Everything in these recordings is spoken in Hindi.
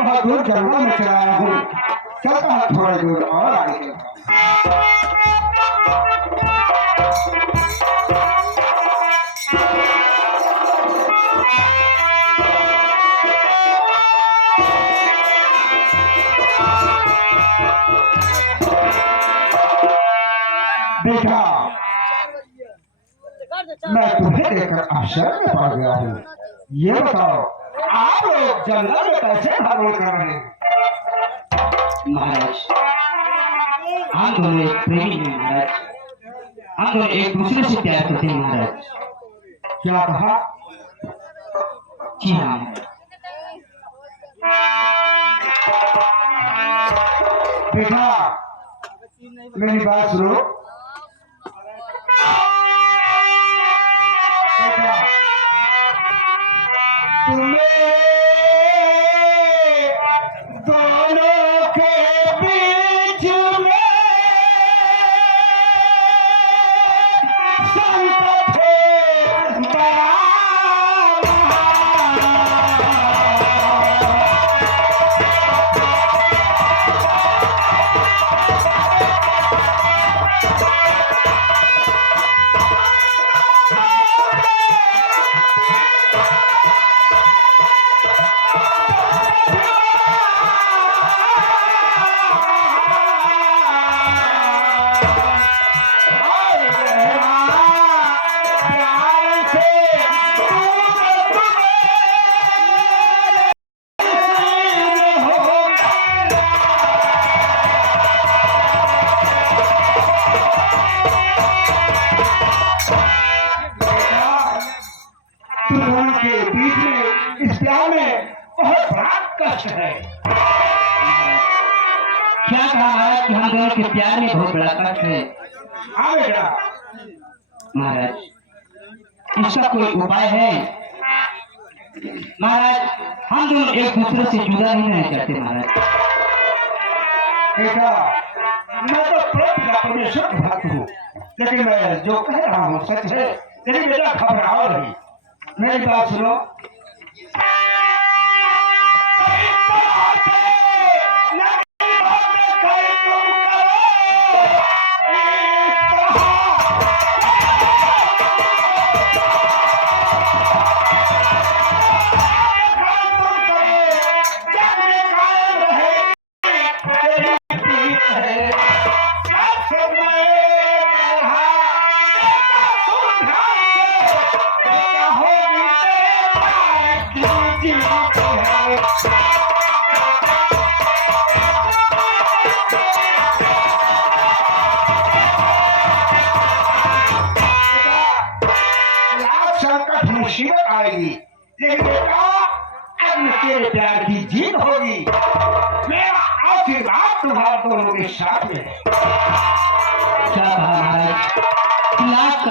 बहुत दूर जंगल में चला आया हूँ, चलता है थोड़ा दूर और आगे। बेटा, मैं तुम्हें देखकर आश्चर्य में पड़ गया हूँ। ये बताओ, आप लोग जंगल में कैसे भागदौड़ कर रहे हैं? महाराज, हम दोनों एक प्रेमी हैं महाराज। हम दोनों एक दूसरे से प्यार करते हैं महाराज। क्या कहा? जी हाँ। बेटा, मेरी बात सुनो। बेटा, तुम्हें दोनों के बीच में संकट बड़ा दोनों के बीच में इस प्यार में बहुत बड़ा कष्ट है। क्या कहा महाराज कि हम दोनों के प्यार में बहुत बड़ा कष्ट है? हाँ बेटा। महाराज, इसका कोई उपाय है? महाराज, हम दोनों एक दूसरे से जुदा नहीं रहना चाहते महाराज। बेटा, मैं तो परमेश्वर भक्त हूँ, लेकिन मैं जो कह रहा हूँ सच है। लेकिन बेटा घबराओ नहीं, मेरी बात सुनो। मुसीबत आएगी, लेकिन बेटा अब तेरे प्यार की जीत होगी। मेरा आशीर्वाद तुम्हारे दोनों के साथ में है। क्या कहा महाराज? लाख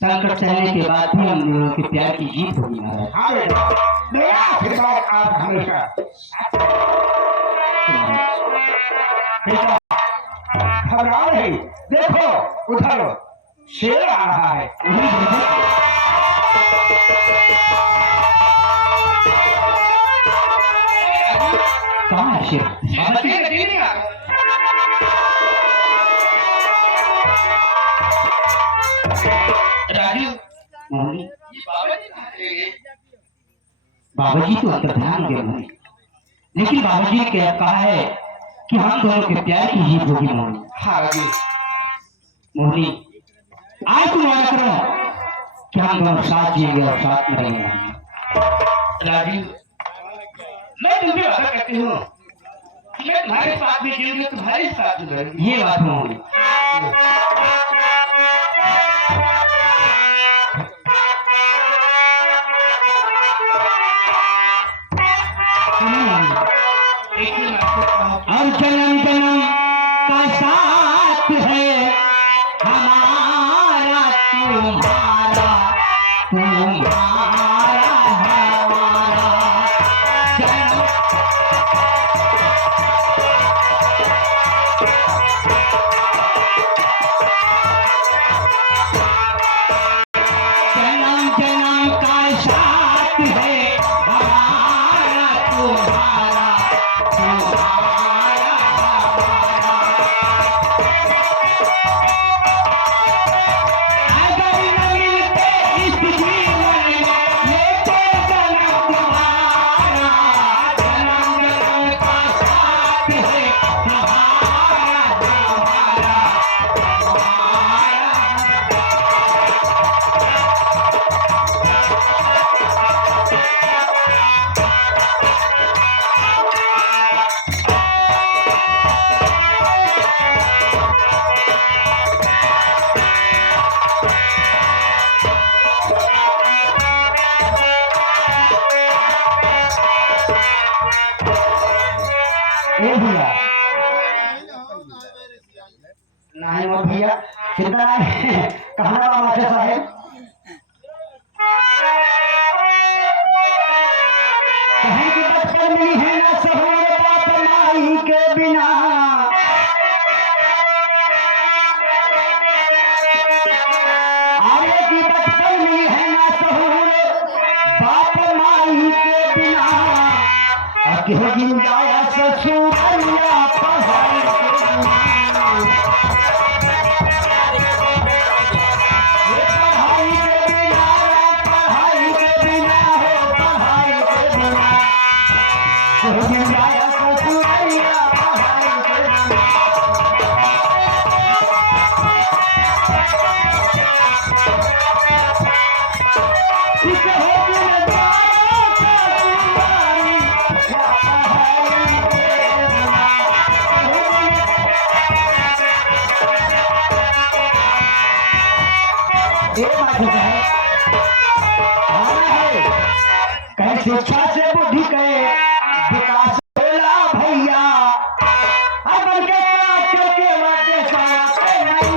संकट सहने के बाद भी हम दोनों के प्यार की जीत होगी महाराज। हाँ बेटा, मेरा आशीर्वाद आप हमेशा। बेटा घबराओ नहीं, देखो उधर शेर आ रहा है। कहाँ है शेर? राजू, बाबा जी तो अंतर्ध्यान गए मोहनी, लेकिन बाबा जी ने क्या कहा है कि हम दोनों के प्यार की जीत होगी मोहनी। हाँ राजू। मोहनी, आज तुम वादा करो कि हम दोनों साथ जिएंगे और साथ में रहेंगे। राजू, मैं तुम्हें वादा करती हूँ कि मैं तुम्हारे साथ में जीऊंगी, तुम्हारे साथ में रहूंगी। ये बात मोहनी। और जन्म जन्म का साथ है हमारा, तुम्हारा तुम्हारा हमारा जन्म। नहीं मोर भैया चिंता नहीं कहना मास्टर साहब कहीं की बचपन में है ना सहुरे बाप माई के बिना आगे की बचपन में है ना सहुरे बाप माई के बिना क्यों गिन जाया ससुरिया पढ़ाई के बिना पढ़ाई के बिना हो पढ़ाई के बिना क्यों गिन जाया ससुरिया पढ़ाई के बिना किसे हो गिन जाया ससुरारी कहीं शिक्षा से बुद्धि के विकास होला भैया अब के वादे नहीं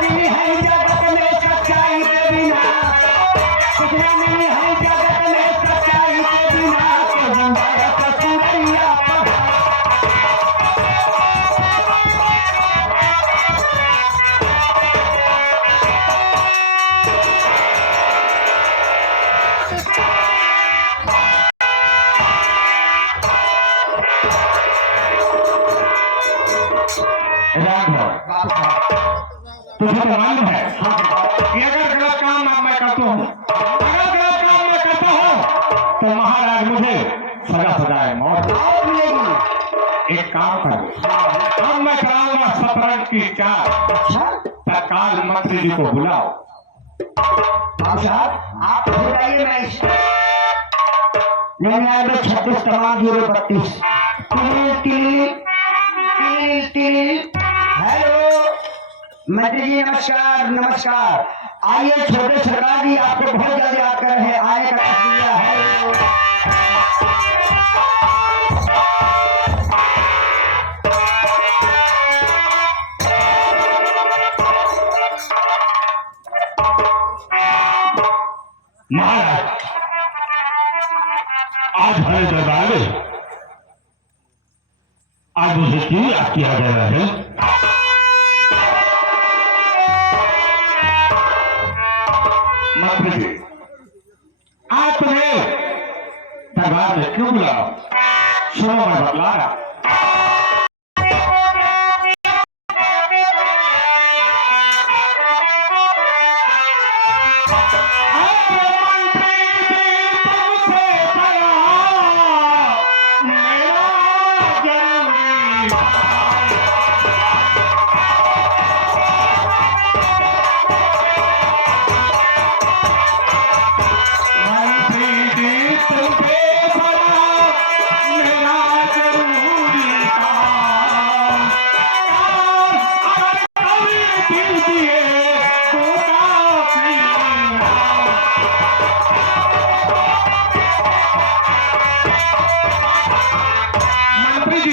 नहीं है जगत में सच्चाई के बिना कुछ नहीं है जगत में सच्चाई के बिना ससुरिया तुझे तो मालूम है कि अगर गलत काम मैं करता हूँ तो महाराज मुझे सजा सजाए मौत मिलेगी। एक काम कर अब मैं कराऊंगा शतरंज की चाल तत्काल मंत्री जी को बुलाओ। साहब आप बताइए मैं नहीं आए तो 36 तमाम 032 हेलो मंत्री जी नमस्कार नमस्कार आइए छोटे सरकार जी आपको बहुत जल्दी आकर है आने का शुक्रिया है महाराज आज हमारे दरबार में आज मुझे क्यों याद किया जा रहा है? मंत्री जी आज तुम्हें दरबार में क्यों बुलाओ? सुनो मैं बतला रहा।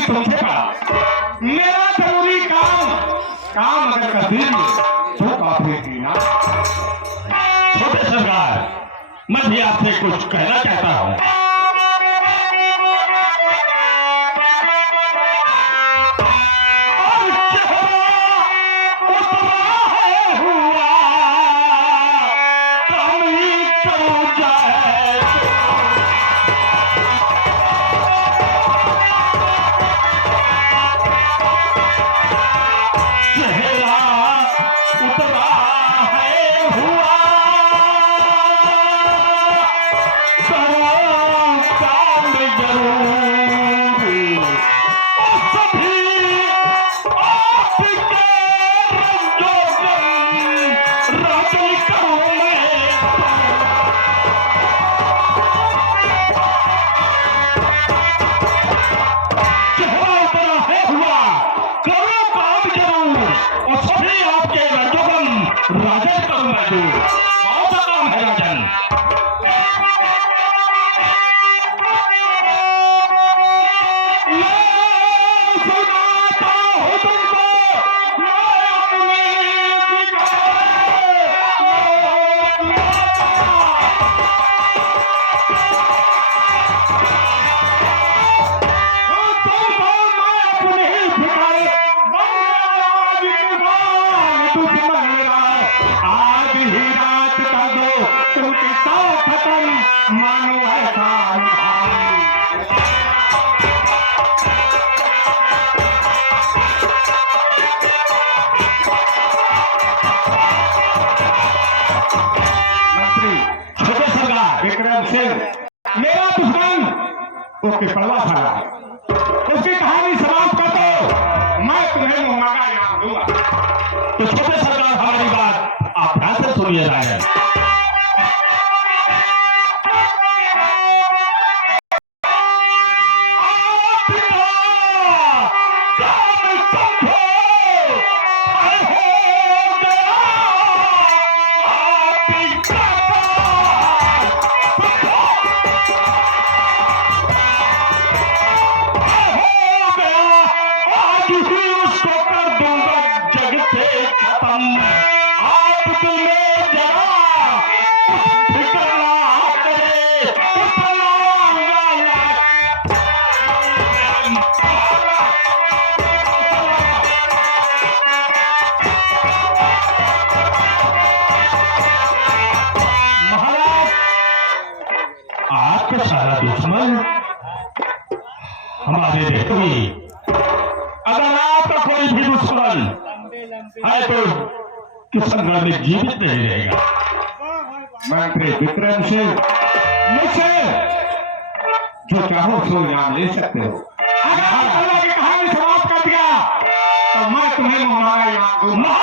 तुमसे कहा मेरा जरूरी काम अगर कर दीजिए तो काफी थी ना। छोटे सरकार मैं भी आपसे कुछ कहना चाहता हूँ। Oh सुनिए राजन। आपका सारा दुश्मन हमारे देखिए, अगर आपका कोई भी दुश्मन है तो किशनगढ़ में जीवित नहीं रहेगा। मंत्री विक्रम सिंह, मुझसे जो चाहो सो इनाम ले सकते हो। अगर आप की कहानी समाप्त कर दिया तो मैं तुम्हें मुहावरा इनाम दूंगा।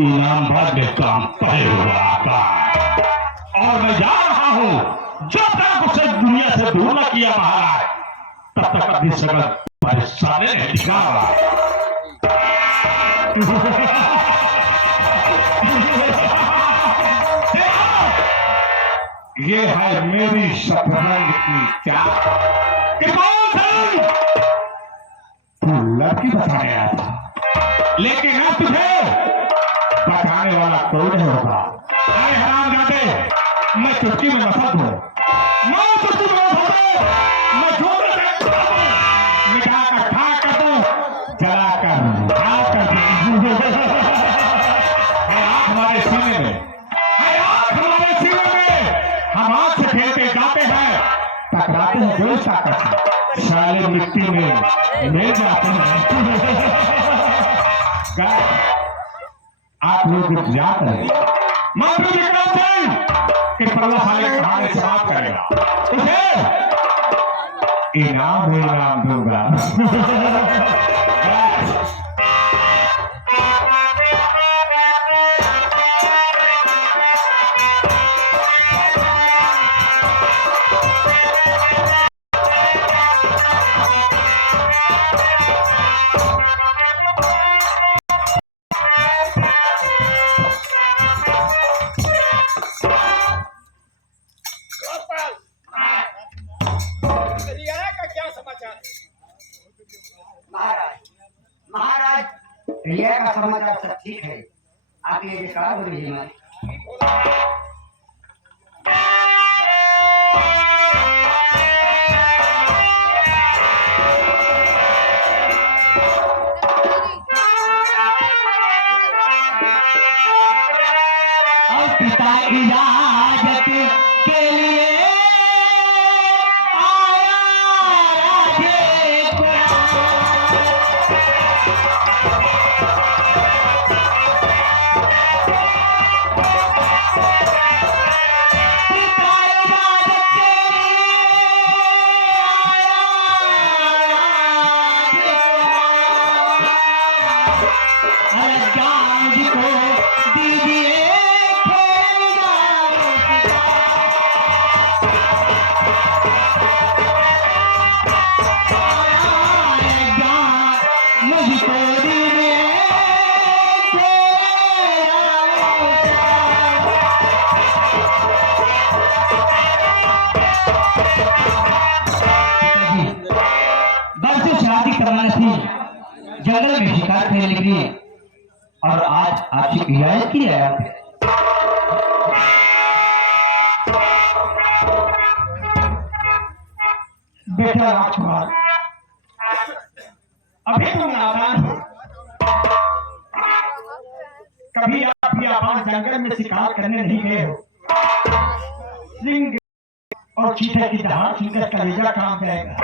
इनाम बाद में काम तय हुआ और मैं जा रहा हूं। जब तक उसे दुनिया से दूर न किया महाराज, तब तक अपनी शकल तुम्हारे सामने नहीं दिखाऊंगा। ये है मेरी शतरंज की चाल। तू लड़की बचाने आया था, लेकिन अब तुझे बचाने वाला कोई नहीं होगा। अरे हरामजादे, मैं चुटकी में नफरत हूँ, मैं चुटकी में नफरत हूँ, मैं जो मिटा कर खा कर दूं, जला कर खा कर दूं। है आग हमारे सीने में, है आग हमारे सीने में। हम आग से खेलते जाते हैं, टकराते हैं जोश ताकत, साले मिट्टी में मिल जाते हैं। आप लोग जाते हैं मंत्री विक्रम सिंह कि 15 साल की कहानी समाप्त करेगा, उसे इनाम दूंगा। महाराज, रिया का समाचार सब ठीक है। आप ये कहा बोलिए मैं और पिता इजाजत के लिए जंगल में शिकार खेलने के लिए, और आज आपसे इजाजत की आया। बेटा राजकुमार, अभी तुम नादान हो, कभी आप भी आबाद जंगल में शिकार करने नहीं गए हो। सिंह और चीते की दहाड़ सुनकर कलेजा काम करेगा।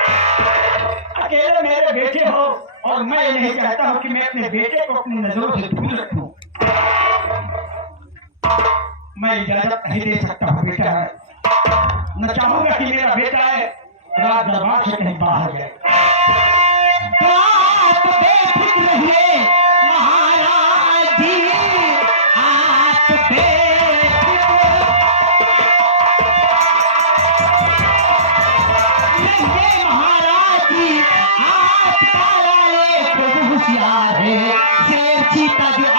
अकेले मेरे बेटे हो और मैं ये नहीं चाहता हूं कि मैं अपने बेटे को अपनी नजरों से दूर रखूं। मैं इजाजत नहीं दे सकता हूं बेटा है, न चाहूंगा कि मेरा बेटा है रात दरबार से कहीं बाहर जाए। तो आप बेफिक्र रहिए महाराज जी, पिताजी